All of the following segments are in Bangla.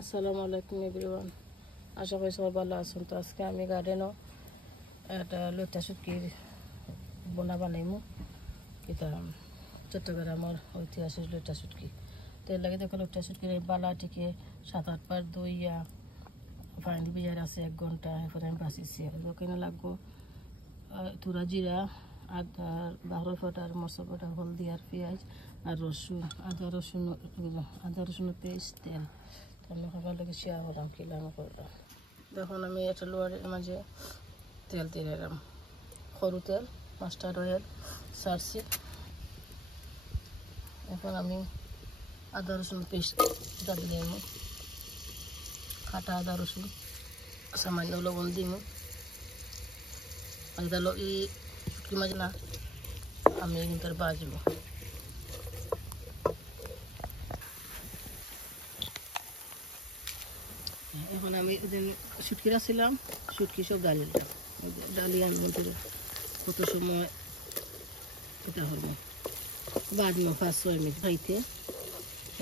আসসালামু আলাইকুম এভরিওয়ান, আশা করি সবাই ভালো আছেন। তো আজকে আমি গার্ডেনও একটা লইটা শুটকির বোনা বানাইমু। এটা চট্টগ্রামের ঐতিহাসিক লইটা শুটকি। তো এর লাগে দেখো লইটা শুটকির এই বালাটিকে 7-8 বার দইয়া পানি ভিজার আছে 1 ঘন্টা, এরপরে আমি বাঁচিছি। ওখানে লাগবো তুরা জিরা, আদা, বাহর ফাটার, মশলা ফাটা, হলদি আর পেঁয়াজ আর রসুন, আদা রসুনের পেস্ট, তেল। আমি খাবার লাগে শেয়ার করলাম, কিলাম করলাম। দেখুন আমি একটা লোয়ারের মাঝে তেল দিয়ে দিলাম, সরু তেল, মাস্টার্ড অয়েল সারছি। এখন আমি আদা রসুন পেস্ট দিলাম, কাটা আদা রসুন, সামান্য লবণ দিমু। আর এই শুটকি মাছ না আমি কিন্তু বাজবো। এখন আমি শুটকি রাখছিলাম, শুটকি সব ডালিয়ে আমি কত সময় এটা হলো বাজবো 5-6 মিনিট খাইতে।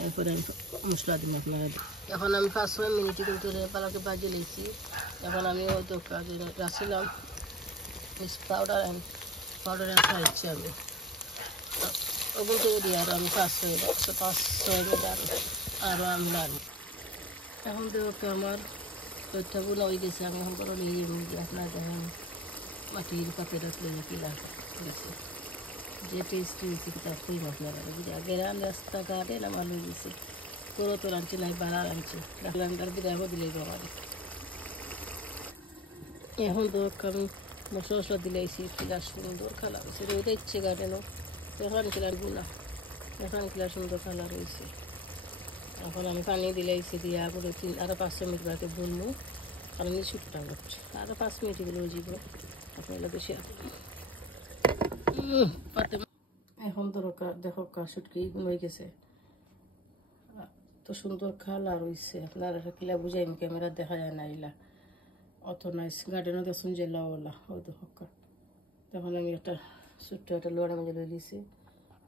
এরপরে আমি মশলা দিব আপনারা। এখন আমি 5-6 মিনিটে কিন্তু পালাকে বাজে নিয়েছি। এখন আমি হয়তো রাখছিলাম পাউডার খাইছি আমি ওগুলো থেকে দিয়ে আরও আমি 5-6 মিনিট আরও আমি রাখবো। এখন দেখো আমার লইটা বোনা হয়ে গেছে। আমি এখন করে নিয়ে আপনারা দেখেন মাটির পাতে রাখলে নাকি গেছে যে টেস্টি হয়েছে কিতাব কইম আপনারা। গেরাম রাস্তাঘাটে আমার লই গেছে, পুরো তো রাঁধছি নাই, বাড়া রাঁধছি রাখলাম তার বিরামও দিলেই আমার। এখন তো আমি মশলা দিলেছি, কিলা সুন্দর কালার হয়েছে। রোদে ইচ্ছে গার্ডেনও এখন কিলার গুলা, এখন কিলা সুন্দর কালার হয়েছে। এখন আমি পানি দিলেছি, দিয়া করে আরও 5-6 মিনিট বাকি বলবো, কারণ এই শুটটা করছে আরও 5 মিনিট গেলে যাবো। আপনার বেশি পাতে এখন দরকার দেখো শুটকি হয়ে গেছে, তো সুন্দর কালার হয়েছে। আপনার কিলা বুঝাইম, ক্যামেরা দেখা যায় না এলা অত নাইস। গার্ডেনও দেখুন যে লাওলা ওই দেখো। তখন আমি একটা ছোট্ট একটা লোয়ারের মধ্যে লই দিয়েছি।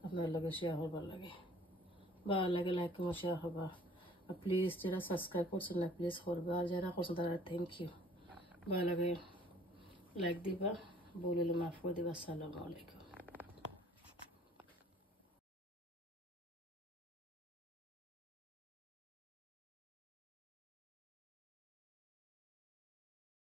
আপনার লগে শেয়ার করবার লাগে, ভালো লাগে লাইক কমেন্ট শেয়ার হবা। আর প্লিজ যারা সাবস্ক্রাইব করছেন না প্লিজ করবা, আর যারা করছেন তারা থ্যাংক ইউ। ভালো লাগে লাইক দিবা, বলিলে মাফ করে দিবা। আসসালামু আলাইকুম।